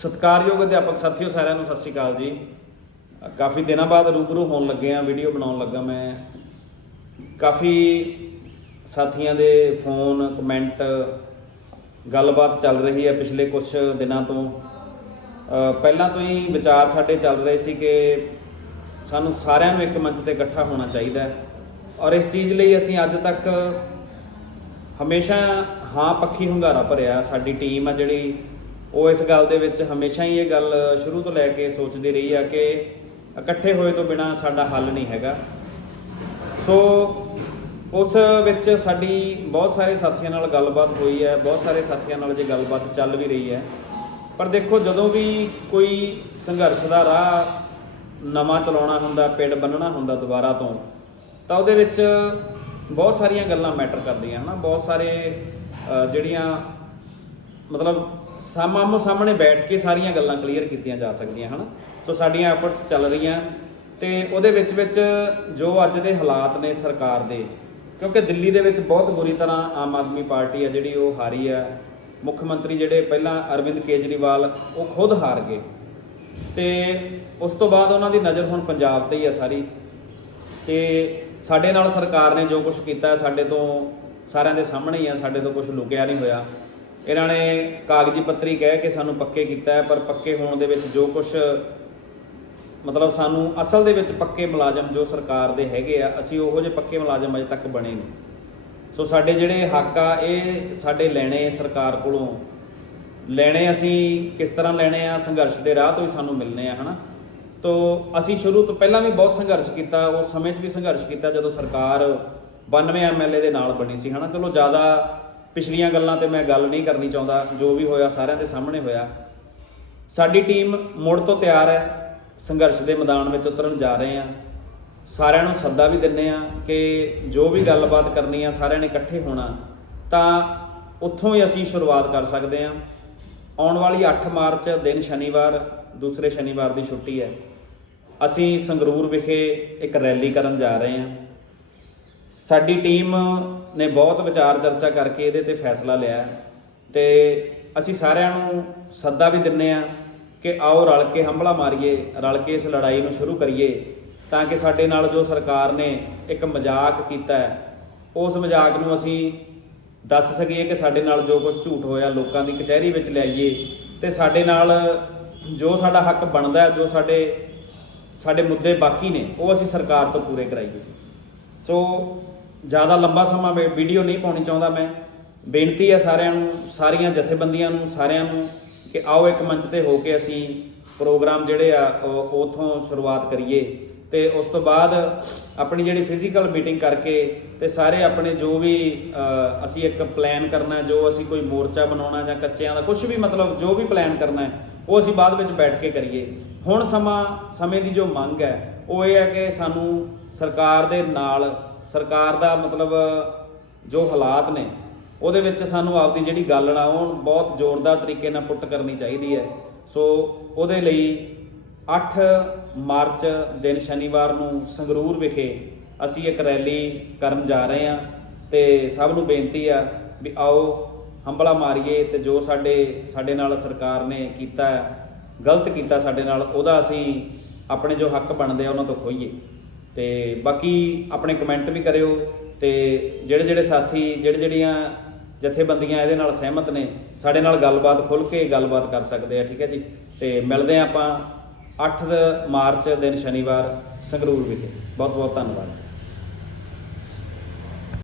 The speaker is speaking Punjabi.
ਸਤਿਕਾਰਯੋਗ ਅਧਿਆਪਕ ਸਾਥੀਓ ਸਾਰਿਆਂ ਨੂੰ ਸਤਿ ਸ਼੍ਰੀ ਅਕਾਲ ਜੀ। ਕਾਫੀ ਦਿਨਾਂ ਬਾਅਦ ਰੂਬਰੂ ਹੋਣ ਲੱਗੇ ਆ ਵੀਡੀਓ ਬਣਾਉਣ ਲੱਗਾ ਮੈਂ। ਕਾਫੀ ਸਾਥੀਆਂ ਦੇ ਫੋਨ ਕਮੈਂਟ ਗੱਲਬਾਤ ਚੱਲ ਰਹੀ ਹੈ ਪਿਛਲੇ ਕੁਝ ਦਿਨਾਂ ਤੋਂ। ਪਹਿਲਾਂ ਤੋਂ ਹੀ ਵਿਚਾਰ ਸਾਡੇ ਚੱਲ ਰਹੇ ਸੀ ਕਿ ਸਾਨੂੰ ਸਾਰਿਆਂ ਨੂੰ ਇੱਕ ਮੰਚ ਤੇ ਇਕੱਠਾ ਹੋਣਾ ਚਾਹੀਦਾ ਹੈ। ਔਰ ਇਸ ਚੀਜ਼ ਲਈ ਅਸੀਂ ਅੱਜ ਤੱਕ ਹਮੇਸ਼ਾ ਹਾਂ ਪੱਖੀ ਹੁੰਗਾਰਾ ਭਰਿਆ। ਸਾਡੀ ਟੀਮ ਆ ਜਿਹੜੀ ਉਹ ਇਸ ਗੱਲ ਦੇ ਵਿੱਚ ਹਮੇਸ਼ਾ ਹੀ ਇਹ ਗੱਲ ਸ਼ੁਰੂ ਤੋਂ ਲੈ ਕੇ ਸੋਚਦੀ ਰਹੀ ਆ ਕਿ ਇਕੱਠੇ ਹੋਏ ਤੋਂ ਬਿਨਾ ਸਾਡਾ ਹੱਲ ਨਹੀਂ ਹੈਗਾ। ਸੋ ਉਸ ਵਿੱਚ ਸਾਡੀ ਬਹੁਤ ਸਾਰੇ ਸਾਥੀਆਂ ਨਾਲ ਗੱਲਬਾਤ ਹੋਈ ਹੈ, ਬਹੁਤ ਸਾਰੇ ਸਾਥੀਆਂ ਨਾਲ ਜੇ ਗੱਲਬਾਤ ਚੱਲ ਵੀ ਰਹੀ ਹੈ। ਪਰ ਦੇਖੋ, ਜਦੋਂ ਵੀ ਕੋਈ ਸੰਘਰਸ਼ ਦਾ ਰਾਹ ਨਵਾਂ ਚਲਾਉਣਾ ਹੁੰਦਾ, ਪਿੰਡ ਬੰਨਣਾ ਹੁੰਦਾ ਦੁਬਾਰਾ ਤੋਂ, ਤਾਂ ਉਹਦੇ ਵਿੱਚ ਬਹੁਤ ਸਾਰੀਆਂ ਗੱਲਾਂ ਮੈਟਰ ਕਰਦੀਆਂ ਹਨਾ। ਬਹੁਤ ਸਾਰੇ ਜਿਹੜੀਆਂ ਮਤਲਬ ਸਾਹਮਣੇ ਸਾਹਮਣੇ ਬੈਠ ਕੇ ਸਾਰੀਆਂ ਗੱਲਾਂ ਕਲੀਅਰ ਕੀਤੀਆਂ ਜਾ ਸਕਦੀਆਂ ਹਨ। ਸੋ ਸਾਡੀਆਂ ਐਫਰਟਸ ਚੱਲ ਰਹੀਆਂ। ਤੇ ਉਹਦੇ ਵਿੱਚ ਵਿੱਚ ਜੋ ਅੱਜ ਦੇ ਹਾਲਾਤ ਨੇ ਸਰਕਾਰ ਦੇ, ਕਿਉਂਕਿ ਦਿੱਲੀ ਦੇ ਵਿੱਚ ਬਹੁਤ ਬੁਰੀ ਤਰ੍ਹਾਂ ਆਮ ਆਦਮੀ ਪਾਰਟੀ ਹੈ ਜਿਹੜੀ ਉਹ ਹਾਰੀ ਹੈ ਮੁੱਖ ਮੰਤਰੀ ਜਿਹੜੇ ਪਹਿਲਾਂ ਅਰਵਿੰਦ ਕੇਜਰੀਵਾਲ, ਉਹ ਖੁਦ ਹਾਰ ਗਏ। ਤੇ ਉਸ ਤੋਂ ਬਾਅਦ ਉਹਨਾਂ ਦੀ ਨਜ਼ਰ ਹੁਣ ਪੰਜਾਬ ਤੇ ਹੀ ਹੈ ਸਾਰੀ। ਤੇ ਸਾਡੇ ਨਾਲ ਸਰਕਾਰ ਨੇ ਜੋ ਕੁਝ ਕੀਤਾ, ਸਾਡੇ ਤੋਂ ਸਾਰਿਆਂ ਦੇ ਸਾਹਮਣੇ ਹੀ ਆ, ਸਾਡੇ ਤੋਂ ਕੁਝ ਲੁਕਿਆ ਨਹੀਂ ਹੋਇਆ। ਇਹਨਾਂ ਨੇ ਕਾਗਜ਼ੀ ਪੱਤਰੀ ਕਹਿ ਕੇ ਸਾਨੂੰ ਪੱਕੇ ਕੀਤਾ ਹੈ, ਪਰ ਪੱਕੇ ਹੋਣ ਦੇ ਵਿੱਚ ਜੋ ਕੁਝ ਮਤਲਬ ਸਾਨੂੰ ਅਸਲ ਦੇ ਵਿੱਚ ਪੱਕੇ ਮੁਲਾਜ਼ਮ ਜੋ ਸਰਕਾਰ ਦੇ ਹੈਗੇ ਆ, ਅਸੀਂ ਉਹੋ ਜਿਹੇ ਪੱਕੇ ਮੁਲਾਜ਼ਮ ਅਜੇ ਤੱਕ ਬਣੇ ਨਹੀਂ। ਸੋ ਸਾਡੇ ਜਿਹੜੇ ਹੱਕ ਆ, ਇਹ ਸਾਡੇ ਲੈਣੇ ਸਰਕਾਰ ਕੋਲੋਂ। ਲੈਣੇ ਅਸੀਂ ਕਿਸ ਤਰ੍ਹਾਂ ਲੈਣੇ ਆ, ਸੰਘਰਸ਼ ਦੇ ਰਾਹ ਤੋਂ ਹੀ ਸਾਨੂੰ ਮਿਲਨੇ ਆ, ਹਨਾ? ਤੋ ਅਸੀਂ ਸ਼ੁਰੂ ਤੋਂ ਪਹਿਲਾਂ ਵੀ ਬਹੁਤ ਸੰਘਰਸ਼ ਕੀਤਾ, ਉਸ ਸਮੇਂ 'ਚ ਵੀ ਸੰਘਰਸ਼ ਕੀਤਾ ਜਦੋਂ ਸਰਕਾਰ 92 ਐਮਐਲਏ ਦੇ ਨਾਲ ਬਣੀ ਸੀ, ਹਨਾ? ਚਲੋ ਜ਼ਿਆਦਾ ਪਿਛਲੀਆਂ ਗੱਲਾਂ ਤੇ ਮੈਂ ਗੱਲ ਨਹੀਂ ਕਰਨੀ ਚਾਹੁੰਦਾ, ਜੋ ਵੀ ਹੋਇਆ ਸਾਰਿਆਂ ਦੇ ਸਾਹਮਣੇ ਹੋਇਆ। ਸਾਡੀ ਟੀਮ ਮੁੜ ਤੋਂ ਤਿਆਰ ਹੈ, ਸੰਘਰਸ਼ ਦੇ ਮੈਦਾਨ ਵਿੱਚ ਉਤਰਨ ਜਾ ਰਹੇ ਹਾਂ। ਸਾਰਿਆਂ ਨੂੰ ਸੱਦਾ ਵੀ ਦਿੰਨੇ ਆ ਕਿ ਜੋ ਵੀ ਗੱਲਬਾਤ ਕਰਨੀ ਆ, ਸਾਰਿਆਂ ਨੇ ਇਕੱਠੇ ਹੋਣਾ, ਤਾਂ ਉੱਥੋਂ ਹੀ ਅਸੀਂ ਸ਼ੁਰੂਆਤ ਕਰ ਸਕਦੇ ਹਾਂ। ਆਉਣ ਵਾਲੀ 8 ਮਾਰਚ, ਦਿਨ ਸ਼ਨੀਵਾਰ, ਦੂਸਰੇ ਸ਼ਨੀਵਾਰ ਦੀ ਛੁੱਟੀ ਹੈ। ਅਸੀਂ ਸੰਗਰੂਰ ਵਿਖੇ ਇੱਕ ਰੈਲੀ ਕਰਨ ਜਾ ਰਹੇ ਹਾਂ। ਸਾਡੀ ਟੀਮ ਨੇ ਬਹੁਤ ਵਿਚਾਰ ਚਰਚਾ ਕਰਕੇ ਇਹਦੇ ਤੇ ਫੈਸਲਾ ਲਿਆ ਹੈ। ਤੇ ਅਸੀਂ ਸਾਰਿਆਂ ਨੂੰ ਸੱਦਾ ਵੀ ਦਿੰਨੇ ਆ ਕਿ ਆਓ ਰਲ ਕੇ ਹੰਬਲਾ ਮਾਰੀਏ, ਰਲ ਕੇ ਇਸ ਲੜਾਈ ਨੂੰ ਸ਼ੁਰੂ ਕਰੀਏ, ਤਾਂ ਕਿ ਸਾਡੇ ਨਾਲ ਜੋ ਸਰਕਾਰ ਨੇ ਇੱਕ ਮਜ਼ਾਕ ਕੀਤਾ ਉਸ ਮਜ਼ਾਕ ਨੂੰ ਅਸੀਂ ਦੱਸ ਸਕੀਏ ਕਿ ਸਾਡੇ ਨਾਲ ਜੋ ਕੁਝ ਝੂਠ ਹੋਇਆ ਲੋਕਾਂ ਦੀ ਕਚਹਿਰੀ ਵਿੱਚ ਲਿਆਈਏ, ਤੇ ਸਾਡੇ ਨਾਲ ਜੋ ਸਾਡਾ ਹੱਕ ਬਣਦਾ ਜੋ ਸਾਡੇ ਸਾਡੇ ਮੁੱਦੇ ਬਾਕੀ ਨੇ, ਉਹ ਅਸੀਂ ਸਰਕਾਰ ਤੋਂ ਪੂਰੇ ਕਰਾਈਏ। ਸੋ ਜ਼ਿਆਦਾ ਲੰਬਾ ਸਮਾਂ ਵੀਡੀਓ ਨਹੀਂ ਪਾਉਣੀ ਚਾਹੁੰਦਾ ਮੈਂ। ਬੇਨਤੀ ਹੈ ਸਾਰਿਆਂ ਨੂੰ, ਸਾਰੀਆਂ ਜਥੇਬੰਦੀਆਂ ਨੂੰ, ਸਾਰਿਆਂ ਨੂੰ ਕਿ ਆਓ ਇੱਕ ਮੰਚ ਤੇ ਹੋ ਕੇ ਅਸੀਂ ਪ੍ਰੋਗਰਾਮ ਜਿਹੜੇ ਆ, ਉਹ ਉਥੋਂ ਸ਼ੁਰੂਆਤ ਕਰੀਏ। ਤੇ ਉਸ ਤੋਂ ਬਾਅਦ ਆਪਣੀ ਜਿਹੜੀ ਫਿਜ਼ੀਕਲ ਮੀਟਿੰਗ ਕਰਕੇ ਤੇ ਸਾਰੇ ਆਪਣੇ ਜੋ ਵੀ ਅਸੀਂ ਇੱਕ ਪਲਾਨ ਕਰਨਾ, ਜੋ ਅਸੀਂ ਕੋਈ ਮੋਰਚਾ ਬਣਾਉਣਾ ਜਾਂ ਕੱਚਿਆਂ ਦਾ ਕੁਝ ਵੀ ਮਤਲਬ ਜੋ ਵੀ ਪਲਾਨ ਕਰਨਾ ਹੈ, ਉਹ ਅਸੀਂ ਬਾਅਦ ਵਿੱਚ ਬੈਠ ਕੇ ਕਰੀਏ। ਹੁਣ ਸਮਾਂ ਸਮੇਂ ਦੀ ਜੋ ਮੰਗ ਹੈ, ਉਹ ਇਹ ਹੈ ਕਿ ਸਾਨੂੰ ਸਰਕਾਰ ਦੇ ਨਾਲ ਸਰਕਾਰ ਦਾ ਮਤਲਬ ਜੋ ਹਾਲਾਤ ਨੇ, ਉਹਦੇ ਵਿੱਚ ਸਾਨੂੰ ਆਪਦੀ ਜਿਹੜੀ ਗੱਲ ਨਾ ਉਹ ਬਹੁਤ ਜ਼ੋਰਦਾਰ ਤਰੀਕੇ ਨਾਲ ਪੁੱਟ ਕਰਨੀ ਚਾਹੀਦੀ ਹੈ। ਸੋ ਉਹਦੇ ਲਈ 8 ਮਾਰਚ ਦਿਨ ਸ਼ਨੀਵਾਰ ਨੂੰ ਸੰਗਰੂਰ ਵਿਖੇ ਅਸੀਂ ਇੱਕ ਰੈਲੀ ਕਰਨ ਜਾ ਰਹੇ ਹਾਂ ਤੇ ਸਭ ਨੂੰ ਬੇਨਤੀ ਆ ਵੀ ਆਓ ਹੰਬਲਾ ਮਾਰੀਏ ਤੇ ਜੋ ਸਾਡੇ ਸਾਡੇ ਨਾਲ ਸਰਕਾਰ ਨੇ ਕੀਤਾ, ਗਲਤ ਕੀਤਾ ਸਾਡੇ ਨਾਲ, ਉਹਦਾ ਅਸੀਂ ਆਪਣੇ ਜੋ ਹੱਕ ਬਣਦੇ ਆ, ਉਹਨਾਂ ਤੋਂ ਖੋਈਏ ਤੇ ਬਾਕੀ ਆਪਣੇ ਕਮੈਂਟ ਵੀ ਕਰਿਓ ਤੇ ਜਿਹੜੇ ਜਿਹੜੇ ਸਾਥੀ, ਜਿਹੜੇ ਜਿਹੜੀਆਂ ਜਥੇਬੰਦੀਆਂ ਇਹਦੇ ਨਾਲ ਸਹਿਮਤ ਨੇ, ਸਾਡੇ ਨਾਲ ਗੱਲਬਾਤ ਖੁੱਲ ਕੇ ਗੱਲਬਾਤ ਕਰ ਸਕਦੇ ਆ, ਠੀਕ ਹੈ ਜੀ? ਤੇ ਮਿਲਦੇ ਆ ਆਪਾਂ 8 ਮਾਰਚ ਦਿਨ ਸ਼ਨੀਵਾਰ ਸੰਗਰੂਰ ਵਿਖੇ। ਬਹੁਤ ਬਹੁਤ ਧੰਨਵਾਦ